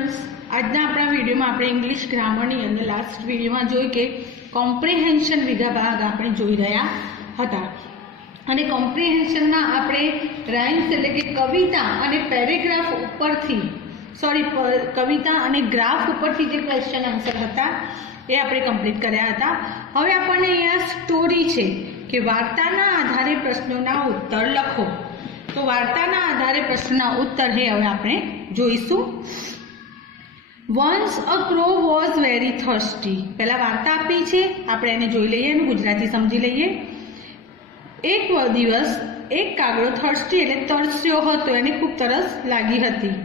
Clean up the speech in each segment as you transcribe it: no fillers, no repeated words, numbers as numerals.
Students, આજના આપણા વિડીયોમાં આપણે ઇંગ્લિશ ગ્રામરની અંદર લાસ્ટ વિડીયોમાં જોઈ કે કોમ્પ્રિહેન્શન વિભાગ આપણે જોઈ રહ્યા હતા અને કોમ્પ્રિહેન્શનના આપણે રાઇમ્સ એટલે કે કવિતા અને પેરેગ્રાફ ઉપરથી કવિતા અને ગ્રાફ ઉપરથી જે ક્વેશ્ચન આન્સર હતા એ આપણે કમ્પ્લીટ કર્યા હતા. હવે આપણને અહીંયા સ્ટોરી છે કે વાર્તાના આધારે પ્રશ્નોના ઉત્તર લખો. તો વાર્તાના આધારે પ્રશ્નના ઉત્તર હવે આપણે જોઈશું. Once a crow was very thirsty. પહેલા વાર્તા આપી છે, આપણે એને જોઈ લઈએ અને ગુજરાતી સમજી લઈએ. એક દિવસ એક કાગડો થર્સ્ટી એટલે તરસ્યો હતો, એને ખૂબ તરસ લાગી હતી.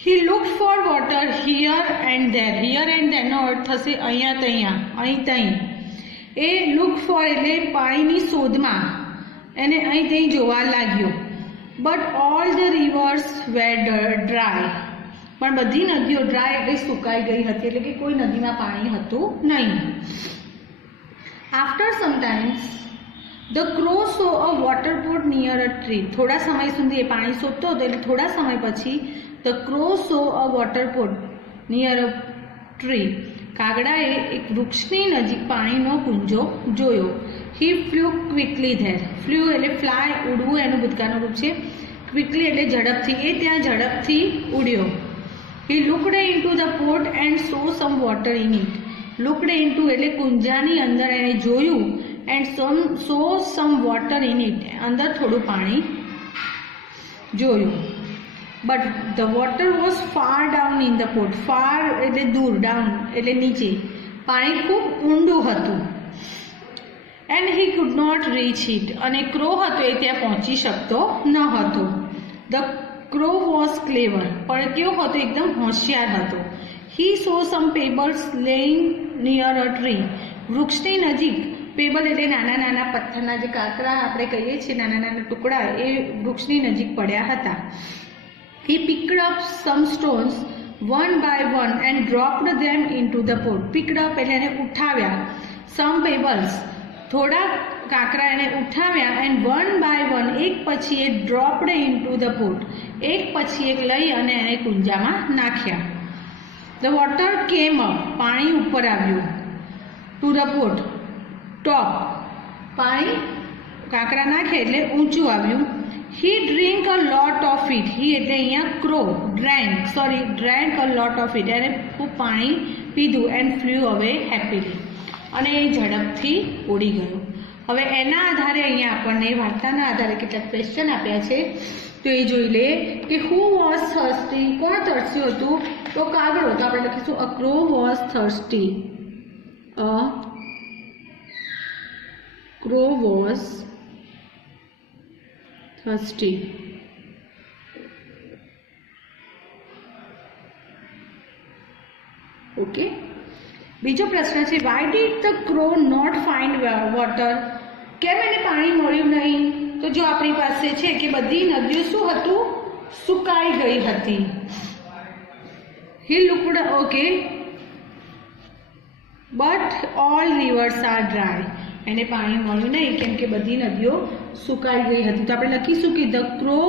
He looked for water here and there. Here and ધેરનો અર્થ થશે અહીંયા ત્યાં, અહીં ત્યાં. એ લુક ફોર એટલે પાણીની શોધમાં એને અહીં ત્યાં જોવા લાગ્યો. But all the rivers were dry. પણ બધી નદીઓ ડ્રાય એટલે સુકાઈ ગઈ હતી, એટલે કે કોઈ નદીમાં પાણી હતું નહીં. After some times the crow saw a water pot near a tree. થોડા સમય સુધી એ પાણી શોધતો હતો, એટલે થોડા સમય પછી the crow saw a water pot near a tree. કાગડાએ એક વૃક્ષની નજીક પાણીનો કુંજો જોયો. He flew quickly there. Flew એટલે ફ્લાય, ઉડવું, એનું ભૂતકાળનું રૂપ છે. ક્વિકલી એટલે ઝડપથી, એ ત્યાં ઝડપથી ઉડ્યો. He looked into the pot and saw some water in it. Looked into એટલે કુંજાની અંદર એને જોયું, and saw some water in it, અંદર થોડું પાણી જોયું. But the water was far down in the pot. Far એટલે દૂર, ડાઉન એટલે નીચે. પાણી ખૂબ ઊંડું હતું. And he could not reach it. અને ક્રો હતો એ ત્યાં પહોંચી શકતો ન હતો. ધ ક્રો વોઝ ક્લેવર. પણ કેવો હતો? એકદમ હોશિયાર હતો. He saw some pebbles lying near a tree. વૃક્ષની નજીક પેબલ એટલે નાના નાના પથ્થરના જે કાંકરા આપણે કહીએ છીએ, નાના નાના ટુકડા, એ વૃક્ષની નજીક પડ્યા હતા. He picked up some stones one by one and dropped them into the pot. Picked up એટલે એને ઉઠાવ્યા. Some pebbles થોડા કાંકરા એને ઉઠાવ્યા, and one by one એક પછી એક dropped into the pot. એક પછી એક લઈ અને એને કુંજામાં નાખ્યા. The water came up. પાણી ઉપર આવ્યું. To the pot. Top. પાણી કાંકરા નાખે એટલે ઊંચું આવ્યું. He drank a lot of it. He એટલે અહીંયા crow. drank a lot of it. એને ખૂબ પાણી પીધું. and flew away happily. અને એ ઝડપથી ઉડી ગયો. હવે એના આધારે અહીંયા આપણને વાર્તાના આધારે કેટલાક ક્વેશ્ચન આપ્યા છે, તો એ જોઈ લઈએ કે હુ વોઝ થર્સ્ટી. કોણ તરસ્યું હતું? તો કાગડો. તો આપણે લખીશું a crow was thirsty. A crow was thirsty. Okay. બીજો પ્રશ્ન છે why did the crow not find water. કેમ એને પાણી મળ્યું નહીં? તો જો આપણી પાસે છે કે બધી નદીઓ શું હતું? સુકાઈ ગઈ હતી. He looked. Okay. But all rivers are dry. એને પાણી મળ્યું નહીં કેમ કે બધી નદીઓ સુકાઈ ગઈ હતી. તો આપણે લખીશું કે the crow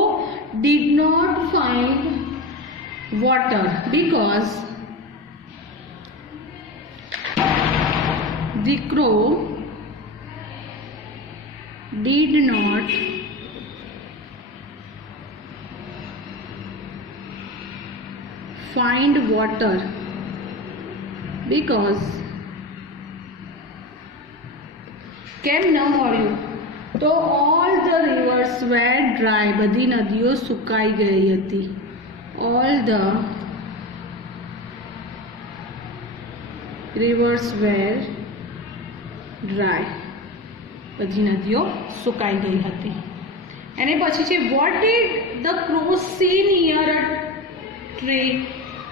did not find water because the crow did not find water because કેમ ન મળ્યું? તો all the rivers were dry. બધી નદીઓ સુકાઈ ગઈ હતી. All the rivers were dry. બધી નદીઓ સુકાઈ ગઈ હતી. એને પછી છે what did the crow see near a tree.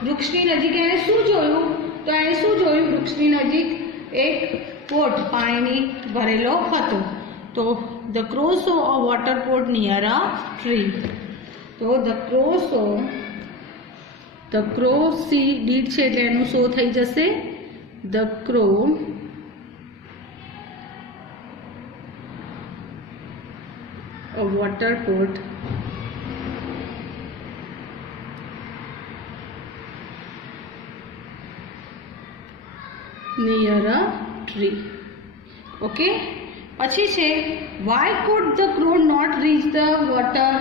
વૃક્ષની નજીક એને શું જોયું? તો એને શું જોયું? વૃક્ષની નજીક એક પોટ પાણીની ભરેલો હતો. તો the crow saw a water pot near a tree. તો ધ ક્રો સી ડીડ છે એટલે એનું સો થઈ જશે the crow a water pot near a tree. Okay. પછી છે why could the crow not reach the water?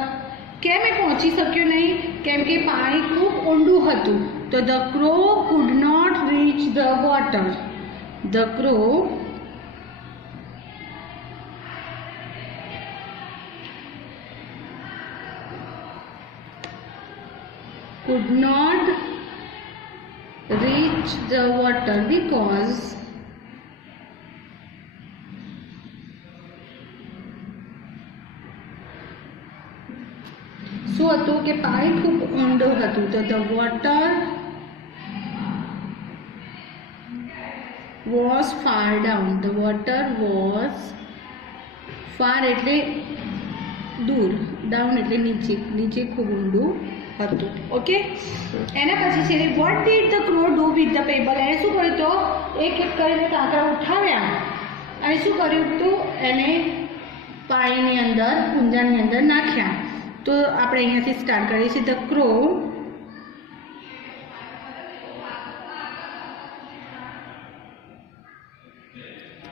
કેમ એ પહોંચી શક્યો નહીં? કેમ કે પાણી ખૂબ ઊંડું હતું. તો the crow could not reach the water. The crow could not reach the water because શું હતું કે પાણી ખૂબ ઊંડું હતું. તો the water was far down. The water was far એટલે દૂર, down એટલે નીચે, નીચે ખૂબ ઊંડું હતું. ઓકે. એના પછી છે what did the crow do with the pebble? એને શું કર્યું? તો એક એક કરીને કાંકરા ઉઠાવ્યા અને શું કર્યું હતું? એને પાણીની અંદર, કુંજાની અંદર નાખ્યા. તો આપણે અહીંયાથી સ્ટાર્ટ કરીએ છીએ. the crow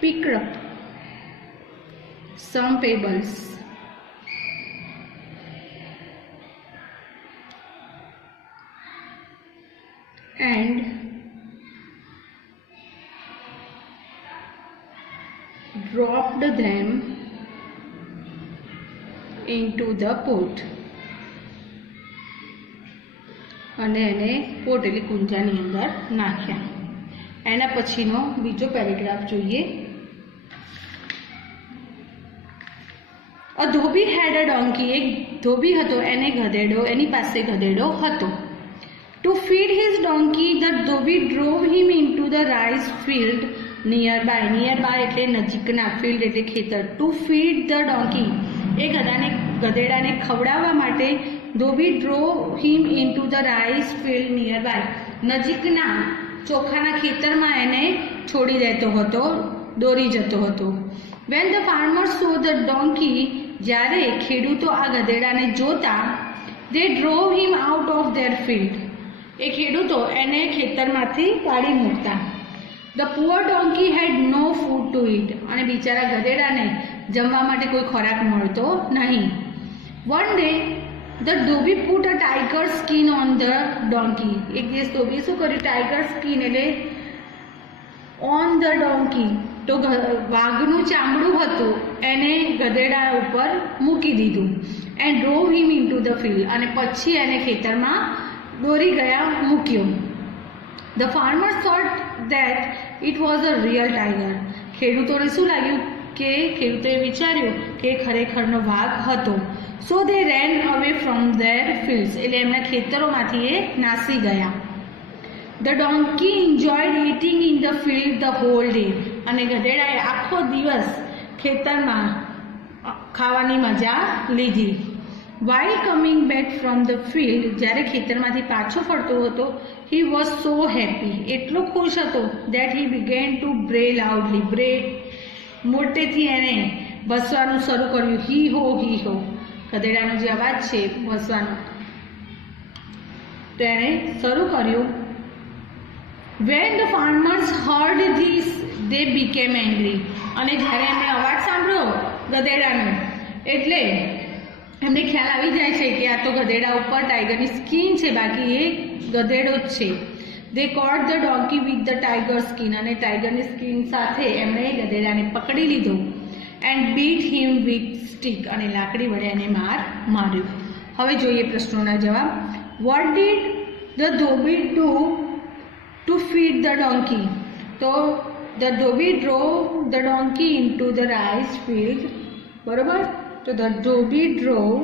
picked up some pebbles and dropped them into the pot. અને એને પોટ એટલે કુંજાની અંદર નાખ્યા. એના પછીનો બીજો પેરેગ્રાફ જોઈએ. અ ધોબી હેડ અ ડોંકી. એક ધોબી હતો, એને ગધેડો, એની પાસે ગધેડો હતો. To feed his donkey, the Dhobi drove him into the rice field nearby. Nearby એટલે નજીકના, field એટલે ખેતર. To feed the donkey, એ ગધેડાને ખવડાવવા માટે ધોબી drove him into the rice field nearby. નજીકના ચોખાના ખેતરમાં એને છોડી દેતો હતો, દોરી જતો હતો. When the farmers saw the donkey, જ્યારે ખેડૂતો આ ગધેડાને જોતા, they drove him out of their field. એ ખેડૂતો એને ખેતરમાંથી કાઢી મૂકતા. The poor donkey had no food to eat. અને બિચારા ગધેડાને જમવા માટે કોઈ ખોરાક મળતો નહીં. One day the dhobi put a tiger skin on the donkey. એક દિવસ ધોબીએ શું કર્યું? tiger skin એટલે on the donkey. તો વાઘનું ચામડું હતું એને ગધેડા ઉપર મૂકી દીધું. and drove him into the field. અને પછી એને ખેતરમાં દોરી ગયા, મૂક્યો. The farmers thought that it was a real tiger. ખેડૂતોને શું લાગ્યું? કે ખેડૂતોએ વિચાર્યું કે ખરેખરનો વાઘ હતો. So they ran away from their fields. એટલે એમના ખેતરોમાંથી એ નાસી ગયા. The donkey enjoyed eating in the field the whole day. અને ગધેડાએ આખો દિવસ ખેતરમાં ખાવાની મજા લીધી. While coming back from the field, જ્યારે ખેતરમાંથી પાછો ફરતો હતો, he was so happy. એટલો ખુશ હતો that he began to bray loudly. Bray મોટેથી એને ભસવાનું શરૂ કર્યું. હી હો હી હો. ગધેડાનો જે અવાજ છે ભસવાનો, તો એને શરૂ કર્યું. When the farmers heard this, they became angry. અને જ્યારે એમણે અવાજ સાંભળ્યો ગધેડાનો, એટલે એમને ખ્યાલ આવી જાય છે કે આ તો ગધેડા ઉપર ટાઈગરની સ્કીન છે, બાકી એ ગધેડો જ છે. They caught the donkey with the tiger skin. અને ટાઈગરની સ્કીન સાથે એમણે ગધેડાને પકડી લીધો. And beat him with stick. અને લાકડી વડે એને માર્યો. હવે જોઈએ પ્રશ્નોના જવાબ. What did the Dhobi do to feed the donkey? તો the Dhobi drove the donkey into the rice field. બરોબર? તો the Dhobi drove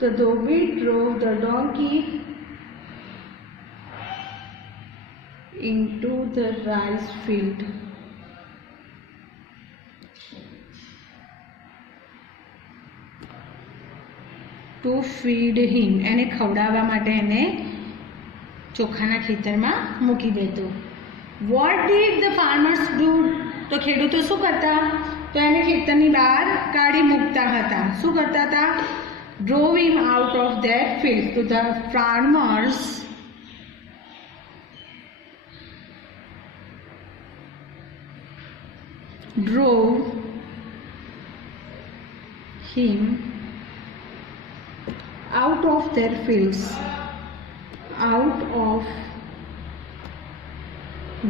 the dhobhi drove the donkey into the rice field. To feed him. એને ખવડાવવા માટે એને ચોખાના ખેતરમાં મૂકી દેતો. Vote did the farmers do? તો ખેડૂતો શું કરતા? તો એને ખેતરની બહાર કાઢી મૂકતા હતા. શું કરતા હતા? drove him out of their field. તો the farmers drove him out of their fields, out of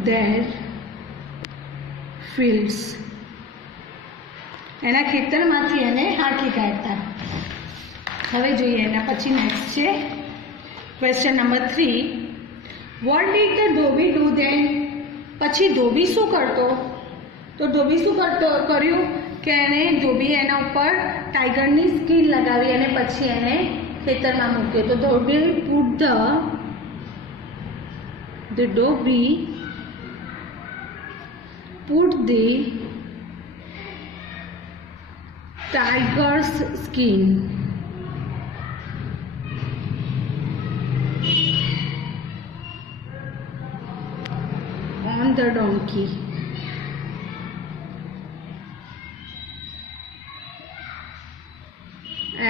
their fields. એના ખેતરમાંથી એને હાંકી કાઢતા. હવે જોઈએ એના પછી નેક્સ્ટ છે question number 3. What did the dhobi do then? પછી ધોબી શું કરતો? તો ધોબી શું કર્યું કે એને ધોબી એના ઉપર ટાઈગરની સ્કીન લગાવી અને પછી એને ખેતરમાં મૂક્યો. તો dhobi put the dhobi put the tiger's skin on the donkey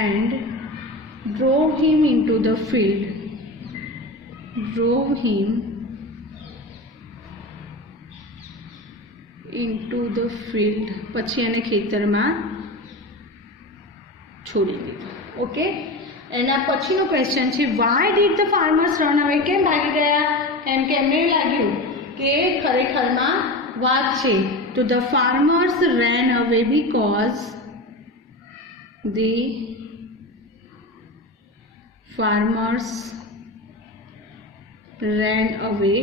and drove him into the field. Drove him into the field. પછી એને ખેતરમાં છોડી દીધું. ઓકે, એના પછીનો ક્વેશ્ચન છે why did the farmers run અવે? કેમ ભાગી ગયા? એમ કે એમને લાગ્યું કે ખરેખરમાં વાઘ છે. તો ધ ફાર્મર્સ રેન અવે because the farmers ran away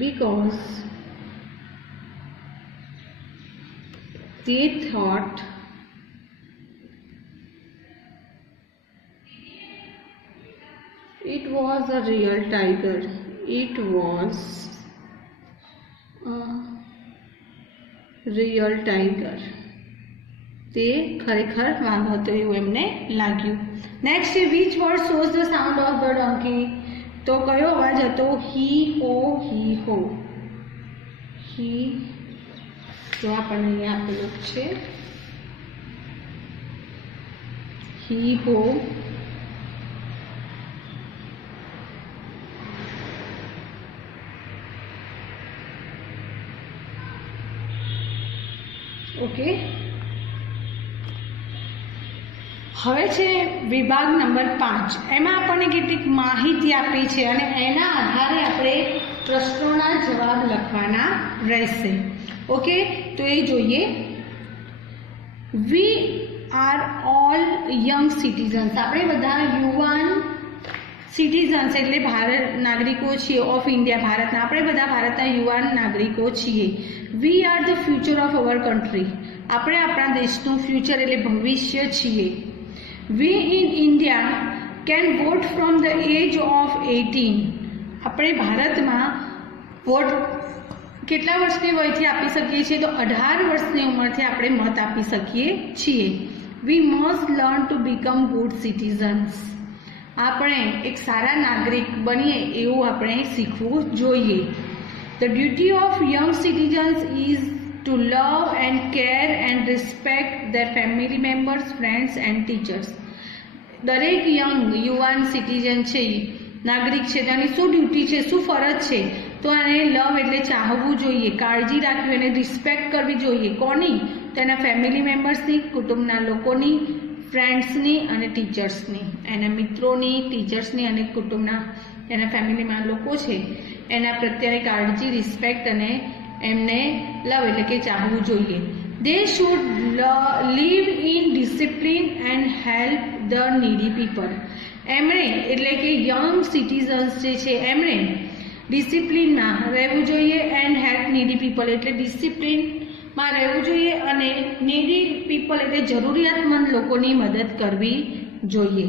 because they thought it was a real tiger. It was a real tiger. તે ખરેખર વાઘ હતો એવું એમને લાગ્યું. Next which word shows the sound of the donkey? તો કયો અવાજ હતો? હી હો, હી હો. હી, જો આપણને અહીંયા આપેલું છે હી હો. ઓકે, હવે છે વિભાગ નંબર 5. એમાં આપણને કેટલીક માહિતી આપી છે અને એના આધારે આપણે પ્રશ્નોના જવાબ લખવાના રહેશે. ઓકે, તો એ જોઈએ. We are all young citizens. આપણે બધા યુવાન સિટીઝન્સ એટલે ભારત નાગરિકો છીએ ઓફ ઇન્ડિયા, ભારતના. આપણે બધા ભારતના યુવાન નાગરિકો છીએ. We are the future of our country. આપણે આપણા દેશનું ફ્યુચર એટલે ભવિષ્ય છીએ. We in India can vote from the age of 18. આપણે ભારતમાં વોટ કેટલા વર્ષની વયથી આપી શકીએ છીએ? તો 18 વર્ષની ઉંમરથી આપણે મત આપી શકીએ છીએ. We must learn to become good citizens. આપણે એક સારા નાગરિક બનીએ એવું આપણે શીખવું જોઈએ. The duty of young citizens is to love and care and respect their family members, friends and teachers. દરેક યુવાન સિટીઝન છે, નાગરિક છે, તેની શું ડ્યુટી છે, શું ફરજ છે? તો આને લવ એટલે ચાહવું જોઈએ, કાળજી રાખવી અને રિસ્પેક્ટ કરવી જોઈએ. કોની? તેના ફેમિલી મેમ્બર્સની, કુટુંબના લોકોની, ફ્રેન્ડ્સની અને ટીચર્સની. એના મિત્રોની, ટીચર્સની અને કુટુંબના એના ફેમિલીમાં લોકો છે એના પ્રત્યે કાળજી, રિસ્પેક્ટ અને એમને લવ એટલે કે ચાહવું જોઈએ. They should live in discipline and help the needy people. એમણે એટલે કે યંગ સિટીઝન્સ જે છે એમણે ડિસિપ્લિનમાં રહેવું જોઈએ એન્ડ હેલ્પ નીડી પીપલ એટલે ડિસિપ્લિનમાં રહેવું જોઈએ અને નીડી પીપલ એટલે જરૂરિયાતમંદ લોકોની મદદ કરવી જોઈએ.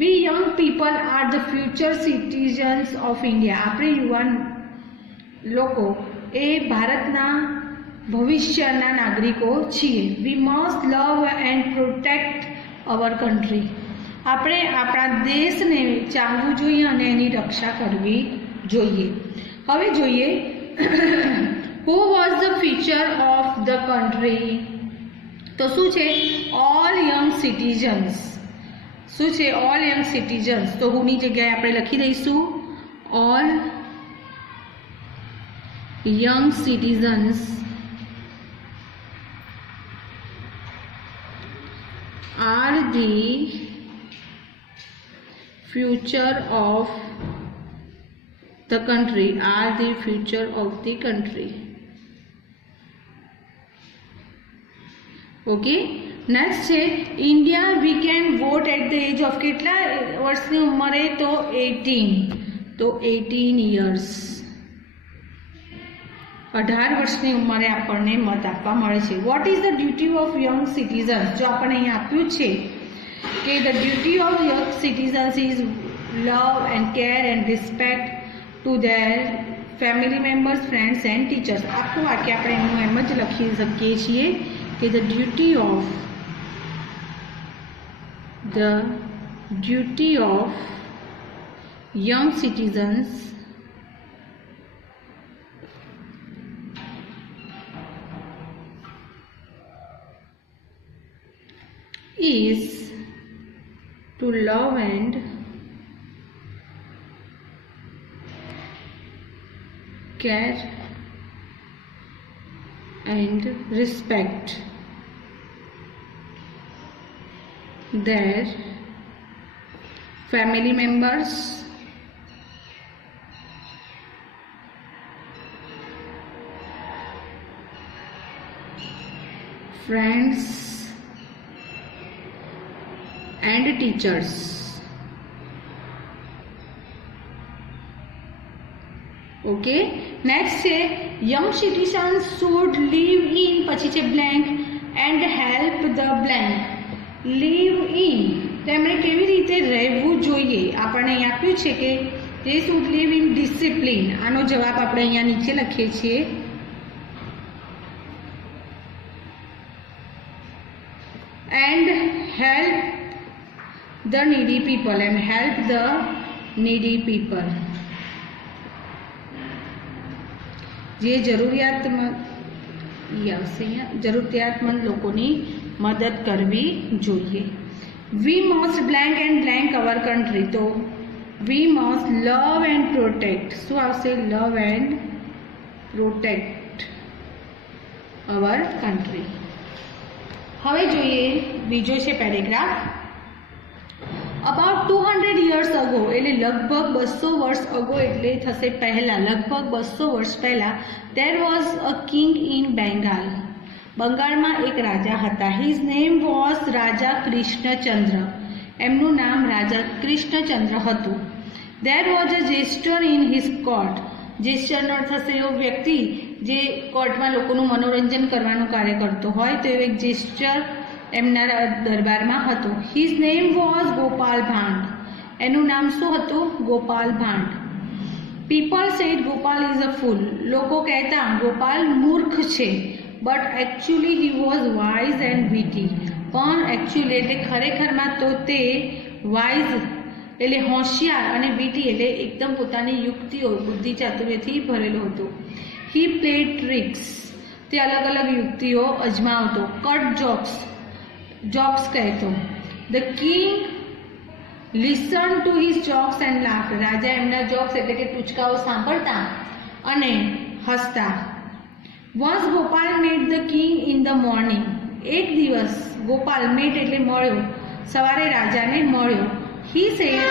We young people are the future citizens of India. આપણે યુવાન લોકો એ ભારતના ભવિષ્યના નાગરિકો છીએ. We must love and protect our country. આપણે આપણા દેશને ચાહવું જોઈએ અને એની રક્ષા કરવી જોઈએ. હવે જોઈએ who was the future of the country. તો શું છે? all young citizens. શું છે? all young citizens. તો who ની જગ્યાએ આપણે લખી દઈશું all young citizens are the future of the country. Are the future of the country. Okay. Next છે India we can vote at the age of કેટલા વર્ષની ઉંમરે? તો 18. તો 18 years. 18 વર્ષની ઉંમરે આપણને મત આપવા મળે છે. What is the duty of young citizens? જો આપણને અહીં આપ્યું છે કે the duty of young citizens is love and care and respect to there family members, friends and teachers. આખું વાક્ય આપણે એનું એમ જ લખી શકીએ છીએ કે the duty of young citizens is to love and care and respect their family members, friends and teachers. Okay. Next છે young citizens should live in પછી છે blank and help the blank. live in તેમણે કેવી રીતે રહેવું જોઈએ? આપણને અહીં આપ્યું છે કે they should live in discipline. આનો જવાબ આપણે અહીંયા નીચે લખીએ છીએ. and help the needy people. and help the needy people. જે જરૂરિયાતમંદ લોકોની મદદ કરવી જોઈએ. We must blank and blank our country. તો we must love and protect. શું આવશે? Love and protect our country. હવે જોઈએ બીજો છે પેરેગ્રાફ. અબાઉટ 200 years અગો, એટલે લગભગ 200 વર્ષ અગો એટલે થશે પહેલાં, લગભગ 200 વર્ષ પહેલાં. There was a king in Bengal. બંગાળમાં એક રાજા હતા. His name was Raja Krishnachandra. એમનું નામ રાજા કૃષ્ણચંદ્ર હતું. There was a jester in his court. જેસ્ટરનો અર્થ થશે એવો વ્યક્તિ જે કોર્ટમાં લોકોનું મનોરંજન કરવાનું કાર્ય કરતો હોય, તો એક જેસ્ટર એમના દરબારમાં હતો. His name was Gopal Bhand. એનું નામ શું હતું? Gopal Bhand. People said Gopal is a fool. લોકો કહેતા ગોપાલ મૂર્ખ છે. But actually he was wise and witty. પણ એકચ્યુઅલી એટલે ખરેખરમાં તો તે વાઇઝ એટલે હોશિયાર અને વિટી એટલે એકદમ પોતાની યુક્તિઓ, બુદ્ધિ ચાતુર્યથી ભરેલો હતો. He played tricks. તે અલગ અલગ યુક્તિઓ અજમાવતો. કટ જોક્સ કહેતો. The king listen to his jokes and laugh. રાજા એમના જોક્સ એટલે કે ટૂચકાઓ સાંભળતા અને હસતા. Once Gopal met the king in the morning. એક દિવસ ગોપાલ મેટ એટલે મળ્યો, સવારે રાજાને મળ્યો. He said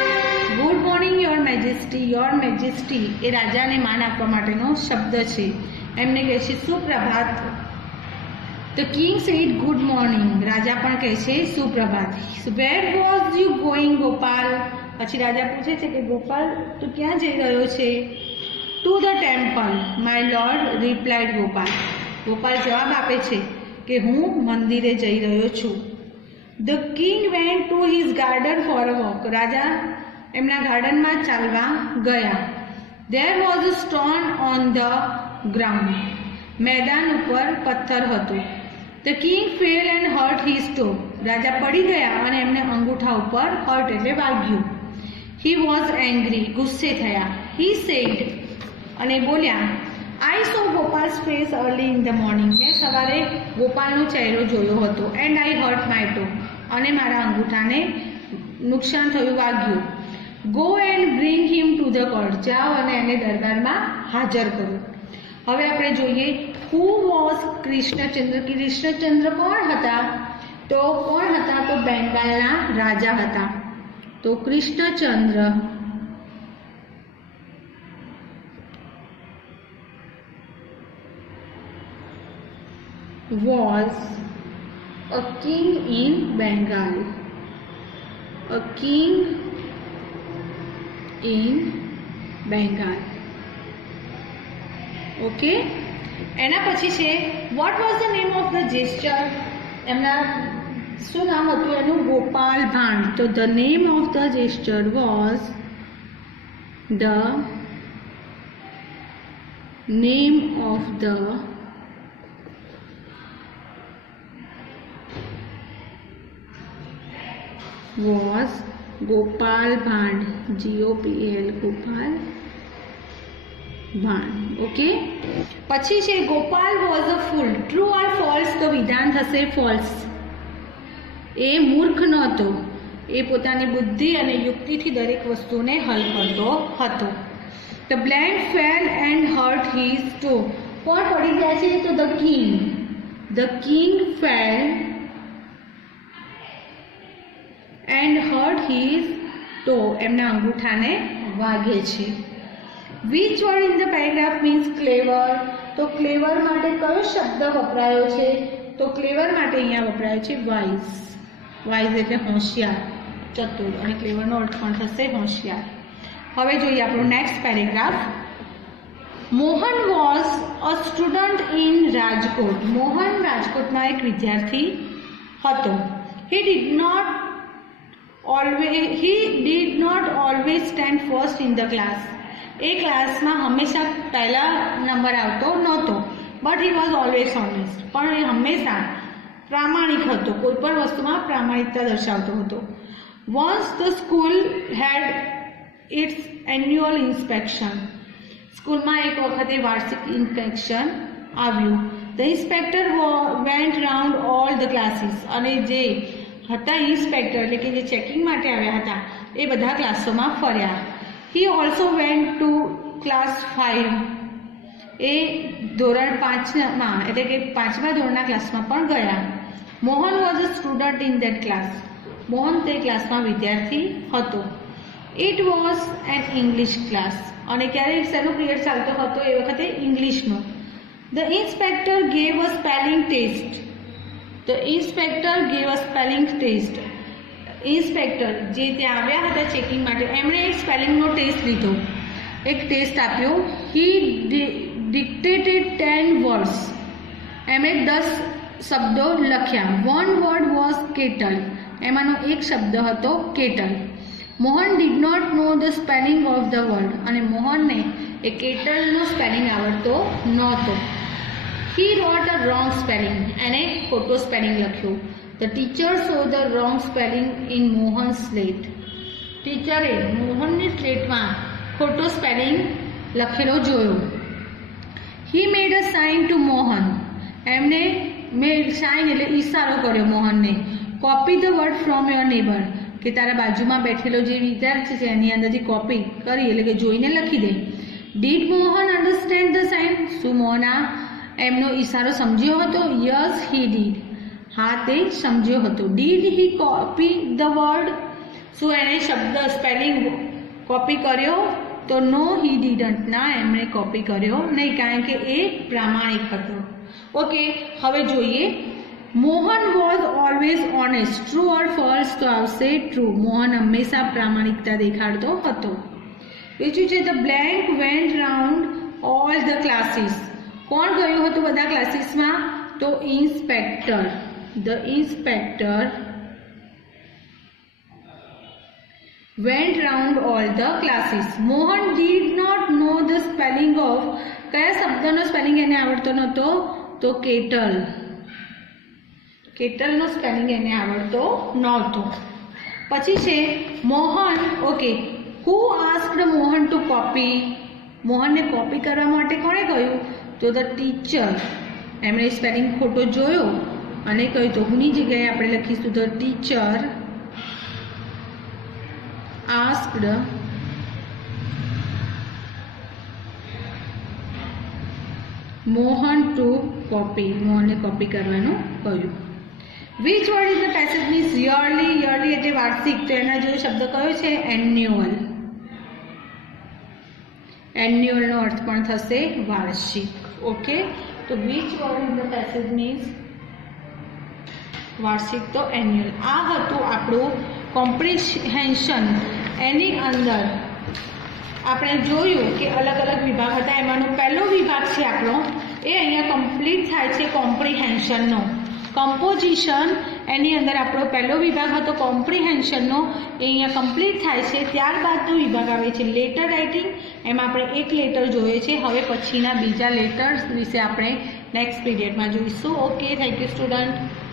good morning your majesty. Your majesty એ રાજાને માન આપવા માટેનો શબ્દ છે. એમને કહે છે સુપ્રભાત. The king said good morning. રાજા પણ કહે છે સુપ્રભાત. Where was you going Gopal. પછી રાજા પૂછે છે કે ગોપાલ તું ક્યાં જઈ રહ્યો છે? To the temple my lord replied Gopal. Gopal જવાબ આપે છે કે હું મંદિરે જઈ રહ્યો છું. The king went to his garden for a walk. રાજા એમના ગાર્ડનમાં ચાલવા ગયા. There was a stone on the ground. મેદાન ઉપર પથ્થર હતો. The king fell and hurt his toe. રાજા પડી ગયા અને એમને અંગૂઠા ઉપર હર્ટ એટલે વાગ્યું. હી વોઝ એંગ્રી, ગુસ્સે થયા. હી સેડ, અને બોલ્યા, I saw Gopal's face early in the morning, મેં સવારે ગોપાલનો ચહેરો જોયો હતો. And I hurt my toe, અને મારા અંગૂઠાને નુકસાન થયું, વાગ્યું. Go and bring him to the court, જાઓ અને એને દરબારમાં હાજર કરો. હવે આપણે જોઈએ હુ વોઝ કૃષ્ણચંદ્ર. કૃષ્ણચંદ્ર કોણ હતા? તો કોણ હતા? તો બેંગાલના રાજા હતા. તો Krishnachandra was a king in Bengal. A king in Bengal. Okay, એના પછી છે what was the name of the jester. એમના શું નામ હતું એનું? ગોપાલ ભાંડ. તો the name of the jester was Gopal Bhand. GOPAL, Gopal Bhand. Okay, પછી છે Gopal was a fool. True or false? તો વિધાન થશે ફોલ્સ. એ મૂર્ખ નહોતો, એ પોતાની બુદ્ધિ અને યુક્તિથી દરેક વસ્તુને હલ કરતો હતો. The blank fell and hurt his toe. કોણ પડી ગયા છે? તો the king. The king fell and hurt his toe, એમના અંગૂઠાને વાગે છે. Which word in the paragraph means clever? તો ક્લેવર માટે કયો શબ્દ વપરાયો છે? તો ક્લેવર માટે અહીંયા વપરાયો છે વાઇઝ. વાઇઝ એટલે હોશિયાર, ચતુર, અને ક્લેવરનો અર્થ પણ થશે હોશિયાર. હવે જોઈએ આપણું next paragraph. Mohan was a student in Rajkot. Mohan રાજકોટમાં એક વિદ્યાર્થી હતો. He did not always stand first in the class. એ ક્લાસમાં હંમેશા પહેલા નંબર આવતો નહોતો. But he was always honest, પણ એ હંમેશા પ્રામાણિક હતો, કોઈ પણ વસ્તુમાં પ્રામાણિકતા દર્શાવતો હતો. Once the school had its annual inspection. સ્કૂલમાં એક વખતે વાર્ષિક ઇન્સ્પેક્શન આવ્યું. The inspector went round all the classes. અને જે હતા ઇન્સ્પેક્ટર એટલે કે જે ચેકિંગ માટે આવ્યા હતા એ બધા ક્લાસોમાં ફર્યા. He also went to class 5. એ ધોરણ 5માં એટલે કે 5મા ધોરણના ક્લાસમાં પણ ગયા. Mohan was a student in that class. Mohan તે ક્લાસમાં વિદ્યાર્થી હતો. It was an English class. અને ક્યારે શેનો પિરિયડ ચાલતો હતો? એ વખતે ઇંગ્લિશનો. The inspector gave a spelling test. The inspector gave a spelling test. Inspector જે ત્યાં આવ્યા હતા ચેકિંગ માટે, એમણે એક સ્પેલિંગનો ટેસ્ટ લીધો, એક ટેસ્ટ આપ્યો. He dictated 10 words. એમણે 10 શબ્દો લખ્યા. One word was kettle. એમાંનો એક શબ્દ હતો kettle. Mohan did not know the spelling of the word. અને મોહનને એ કેટલનો સ્પેલિંગ આવડતો નહોતો. He wrote a wrong spelling. એને ખોટો સ્પેલિંગ લખ્યો. The teacher saw the wrong spelling in Mohan's slate. ટીચરે મોહનની સ્લેટમાં ખોટો સ્પેલિંગ લખેલો જોયો. He made a sign to Mohan. એમને સાઇન એટલે ઈશારો કર્યો મોહનને. Copy the word from your neighbor. કે તારા બાજુમાં બેઠેલો જે વિદ્યાર્થી છે એની અંદરથી કોપી કરી એટલે કે જોઈને લખી દે. Did Mohan understand the sign? શું મોહન એમનો ઈશારો સમજ્યો હતો? Yes, he did. હા, તે સમજ્યો હતો. Did he copy the word? શું એણે શબ્દ સ્પેલિંગ કોપી કર્યો? તો નો હી ડીડન્ટ. ના, એમણે કોપી કર્યો નહીં, કારણ કે એ પ્રામાણિક હતો. ઓકે, હવે જોઈએ Mohan was always honest. True or false? તો આવશે ટ્રુ. મોહન હંમેશા પ્રામાણિકતા દેખાડતો હતો. બીજું છે the blank vent round all the classes. કોણ ગયું હતું બધા ક્લાસીસમાં? તો inspector. The inspector went round all the classes. Mohan did not know the spelling of. કયા શબ્દનો સ્પેલિંગ એને આવડતો નહોતો? તો કેટલ. કેટલનો સ્પેલિંગ એને આવડતો નહોતો. પછી છે Mohan. Okay, who asked Mohan to copy? મોહનને કોપી કરવા માટે કોણે કહ્યું? તો ધ ટીચર. એમણે સ્પેલિંગ ખોટો જોયો અને કહ્યું તો હુની જગ્યાએ આપણે લખીશું the teacher asked Mohan to copy. મોહનને કોપી કરવાનું કહ્યું. Which word is the passage means yearly? Yearly એટલે વાર્ષિક. તો એના જેવો શબ્દ કયો છે? એન્યુઅલ. એન્યુઅલનો અર્થ પણ થશે વાર્ષિક. ઓકે, તો which word is the passage means વાર્ષિક, તો એન્યુઅલ. આ હતું આપણું કોમ્પ્રિહેન્શન. એની અંદર આપણે જોયું કે અલગ અલગ વિભાગ હતા. એમાંનો પહેલો વિભાગ છે આપણો, એ અહીંયા કમ્પ્લીટ થાય છે કોમ્પ્રિહેન્શનનો. કમ્પોઝિશન એની અંદર આપણો પહેલો વિભાગ હતો કોમ્પ્રિહેન્શનનો, એ અહીંયા કમ્પ્લીટ થાય છે. ત્યારબાદનો વિભાગ આવે છે લેટર રાઇટિંગ. એમાં આપણે એક લેટર જોઈએ છે. હવે પછીના બીજા લેટર્સ વિશે આપણે નેક્સ્ટ પીરિયડમાં જોઈશું. Okay, thank you student.